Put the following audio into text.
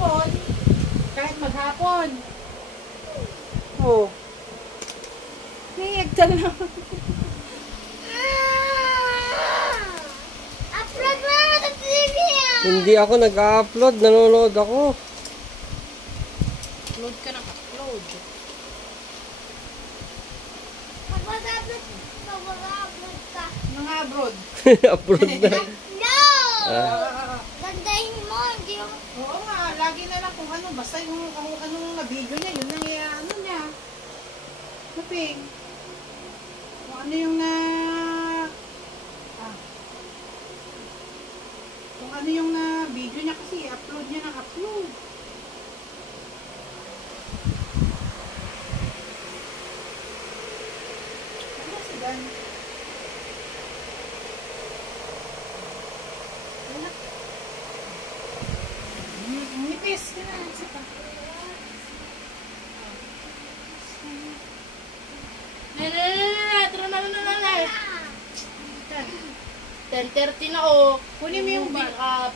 maghapon. Kahit maghapon. Oh. Niyagtan lang. Upload mo sa TV. Hindi ako nag-upload, nanonood ako. Upload ka ng upload. Mag-upload ka. Mga abroad. Upload na. No! Ah. Gandahin mo, hindi mo. Oo nga, lagi na lang kung ano. Basta yung kung anong na-video niya, yun lang ano niya. Kaping. Kung ano yung kung ano yung video niya kasi, upload niya ng upload. Ano si Dan? Nipis ka na. Saka. 10:30 na oh. Kunin mo yung backup.